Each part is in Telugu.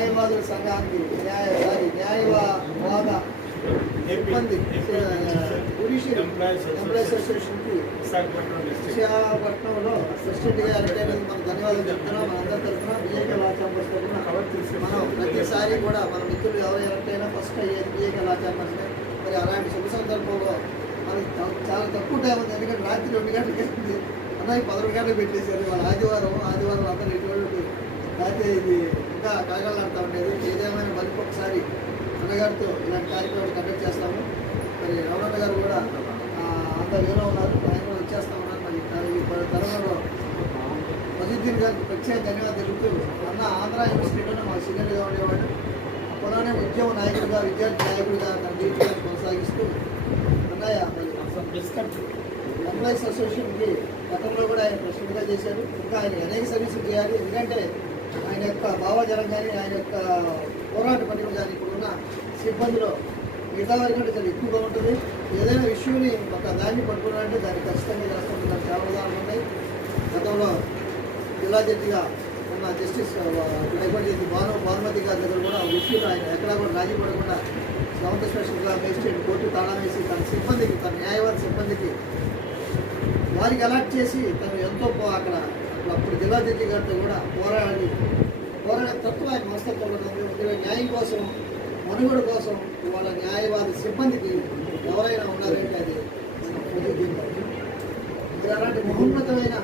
న్యాయవాదుల సంఘానికి న్యాయవాద సిబ్బంది జ్యుడిషియల్ ఎంప్లాయీస్ అసోసియేషన్కి విశాఖపట్నంలో ప్రెసిడెంట్గా ఎలక్టైనందుకు మనం ధన్యవాదాలు చెప్తున్నాం. మనందరి తరఫున బిఏకే లా ఛాంబర్స్ తరఫున మనం ప్రతిసారి కూడా మన మిత్రులు ఎవరు ఎలక్టైనా ఫస్ట్ అయ్యేది బిఏకే లా ఛాంబర్స్నే. మరి అలాంటి శుభ సందర్భంలో మనకి చాలా తక్కువ టైం ఉంది. ఎందుకంటే రాత్రి 2 గంటలకి అన్నయ్య 11 గంటలకు పెట్టేశారు. వాళ్ళ ఆదివారం అందరూ ఎటువంటి అయితే ఇది ఇంకా కలగలాడుతూ ఉండేది. ఏదేమైనా మళ్ళీ ఒకసారి అన్నగారితో ఇలాంటి కార్యక్రమాలు కండక్ట్ చేస్తాము. మరి రమణన్న గారు కూడా అంత వేలో ఉన్నారు, ఆయన కూడా వచ్చేస్తా ఉన్నారు. మరి ఈ తరుణంలో మజీద్దీన్ గారికి ప్రత్యేక ధన్యవాదాలు తెలుపుతూ అన్న ఆంధ్ర యూనివర్సిటీలోనే మా సీనియర్గా ఉండేవాడు. అప్పుడనే ఉద్యమ నాయకుడిగా విద్యార్థి నాయకుడిగా తన జీవితాన్ని కొనసాగిస్తూ అన్నయ్య ఎంప్లాయీస్ అసోసియేషన్కి గతంలో కూడా ఆయన ప్రెసిడెంట్గా చేశారు. ఇంకా ఆయన అనేక సర్వీసులు చేయాలి. ఎందుకంటే ఆయన యొక్క భావజలం కానీ ఆయన యొక్క పోరాట పనిమ కానీ ఇప్పుడున్న సిబ్బందిలో మిగతా వారి కంటే చాలా ఎక్కువగా ఉంటుంది. ఏదైనా ఇష్యూని ఒక దాన్ని పట్టుకున్నారంటే దాన్ని ఖచ్చితంగా చేస్తుంటే దానికి చాలా ఉదాహరణలు ఉన్నాయి. గతంలో జిల్లా జడ్జిగా ఉన్న జస్టిస్ హైకోర్టు జడ్జి భానుమతి గారి దగ్గర కూడా ఇష్యూలు ఆయన ఎక్కడా కూడా రాజీ పడకుండా సెవెంత్ స్పెషల్ మేజిస్ట్రేట్ కోర్టు తాళం వేసి తన సిబ్బందికి, తన న్యాయవాద సిబ్బందికి వారికి అలాట్ చేసి తను ఎంతో అక్కడ అప్పుడు జిల్లా జడ్జి గారితో కూడా పోరాడే తత్వం ఆయన మనస్తత్వంలో ఉంది. న్యాయం కోసం, మనుగడ కోసం వాళ్ళ న్యాయవాద సిబ్బందికి ఎవరైనా ఉన్నారంటే అది అలాంటి మహోన్నతమైన,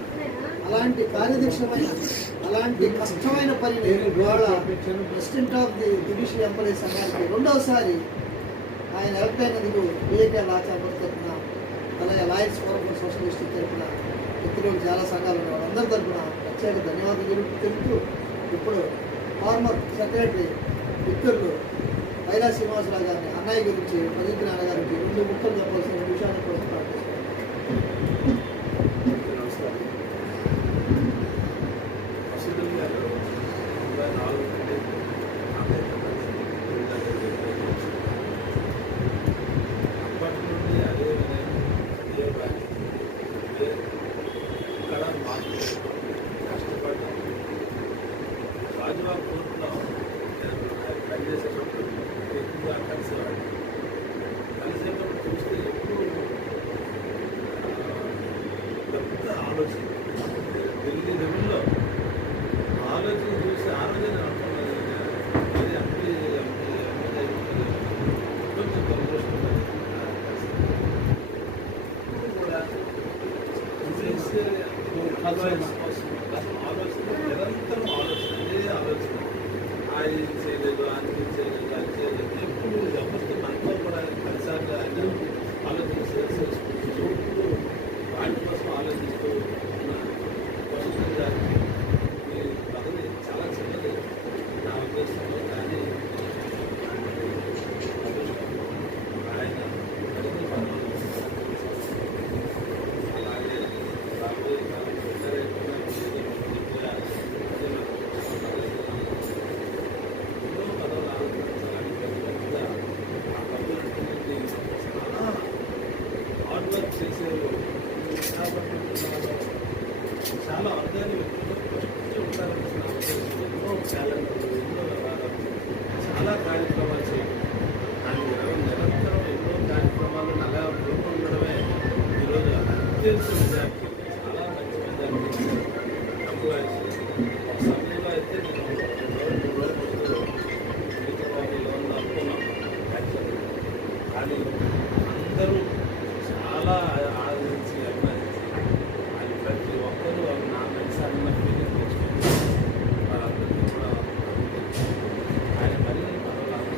అలాంటి కార్యదక్షమైన, అలాంటి కష్టమైన పనిని వాళ్ళ president of the judicial employees సంఘానికి రెండవసారి ఆయన ఎలక్ట్ అయినందుకు బిఏకే లా ఛాంబర్స్ తరఫున, అలాగే lawyers forum for social justice తరఫున, మిత్రులు చాలా సంఘాలు ఉన్నాయి, వాళ్ళందరి తరఫున ప్రత్యేక ధన్యవాదాలు తెలుపుతూ ఇప్పుడు ఫార్మర్ సెక్రటరీ మిత్రులు వైరా శ్రీనివాసరావు గారిని అన్నయ్య గురించి, ప్రదీప్ నాన్న గారికి 2 ముక్కలు చెప్పాల్సిన 2 విషయాల కోసం రాజువాబు కోర్టులో పనిచేసేటప్పుడు ఎక్కువగా కలిసేటప్పుడు చూస్తే ఎప్పుడు పెద్ద ఆలోచన, ఢిల్లీ లెవెల్లో ఆలోచన చూసి ఆ రోజే కొంచెం సంతోషంగా ఇప్పుడు కూడా ఆలోచన, నిరంతరం ఆలోచన, అదే ఆలోచన. ఆయన చేయలేదు, ఆయన చేయలేదు, అది చేయలేదు. ఎప్పుడు ఎవరితో మనతో కూడా కలిసాక ఆయన ఆలోచన చేసుకుంటూ వాటి కోసం ఆలోచిస్తూ ఉన్న ప్రొఫెసర్ గారికి మీ పదవి చాలా చిన్నది నా ఉద్దేశంలో. కానీ ఆయన అలాగే రాబోయే కాలం చేసే చాలా అర్థాన్ని ఉంటారని ఎన్నో క్యాలెండర్లు, ఎన్నో వ్యవహారాలు, చాలా కార్యక్రమాలు చేయడం, దాని నిరంతరం ఎన్నో కార్యక్రమాలు అలా ఉండడమే ఈరోజు అత్యంత విద్యార్థి చాలా మంచి మంది అనిపించారు. ఎంప్లాయీస్ ఒక సమయంలో అయితే నేను 2 రోజుల ముందు మిగతా వాటిలో అనుకున్నాం యాక్చువల్లీ. కానీ అందరూ చాలా ఆదరించి అభిమానించి ఆయన ప్రతి ఒక్కరూ నా కలిసి అన్న ఫీలింగ్ తెచ్చుకుంటారు. వాళ్ళందరికీ కూడా ఆయన మళ్ళీ పర్వాలేదు